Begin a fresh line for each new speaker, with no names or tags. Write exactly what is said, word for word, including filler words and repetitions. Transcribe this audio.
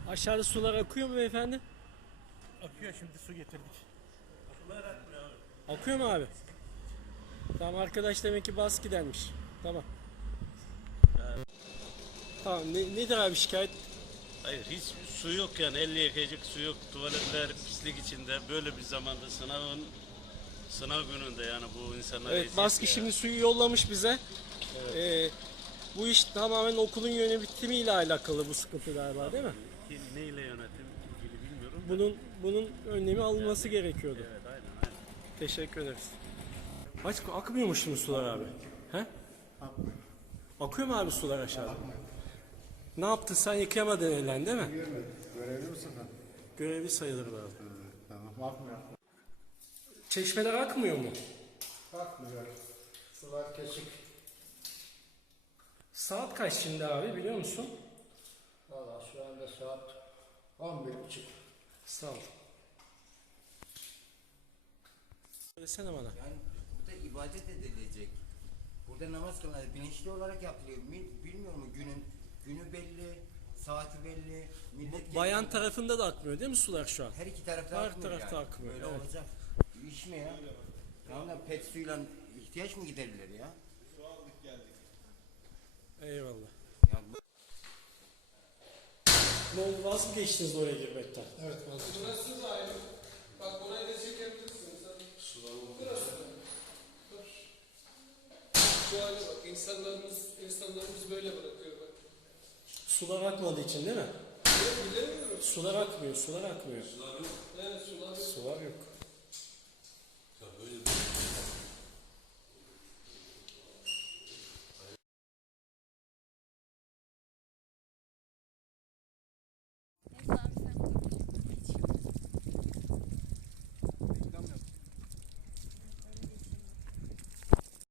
Aşağıda sular akıyor mu beyefendi?
Akıyor, şimdi su getirdik. Sular akmıyor abi.
Akıyor mu abi? Tamam, arkadaş demek ki bas gidermiş. Tamam. Tamam, ne, nedir abi şikayet?
Hayır, hiç su yok yani, el yıkayacak su yok, tuvaletler pislik içinde. Böyle bir zamanda sınavın sınav gününde yani bu insanlar
Evet, Baskı şimdi suyu yollamış bize.
Evet.
Ee, bu iş tamamen okulun yönetimiyle alakalı bu sıkıntı galiba, değil mi?
Ki neyle yönetim ilgili bilmiyorum. da.
Bunun bunun önlemi alınması gerekiyordu.
Evet, aynen aynen.
Teşekkür ederiz. Aç, akmıyor mu şimdi sular abi? He?
Akmıyor.
Akıyor mu abi sular aşağıda? Ne yaptın sen, yıkayamadın elden değil mi?
Görmedim. Görevli misin sen?
Görevli sayılır abi.
Hı, tamam. Akmıyor.
Çeşmeler akmıyor mu?
Akmıyor. Sular kesik.
Saat kaç şimdi abi, biliyor musun?
Valla şu anda saat on bir buçuk.
Sağ ol. Söylesene bana.
Yani burada ibadet edilecek. Burada namaz kılınacak. Bilinçli olarak yapılıyor. Bil- Bilmiyor mu günün günü belli, saati belli. Millet
Bayan
geliyor.
tarafında da akmıyor değil mi sular şu an?
Her iki tarafta
Her
akmıyor
tarafta
yani.
akmıyor,
Böyle
evet.
olacak. İş mi ya? Tamam da pet suyla ihtiyaç mı giderilir ya?
Eyvallah.
Ya bu-
Ne oldu, vaz mı geçtiniz oraya girmekten?
Evet.
Burası da ayrı. Bak burayı da çekebilirsin. Sen. Sular mı? Burası da. Dur. Şu hale bak. İnsanlarımız, insanlarımız böyle bırakıyor bak.
Sular akmadığı için değil mi?
Ya bilemiyorum.
Sular akmıyor, sular akmıyor.
Evet sular yok.
Sular yok.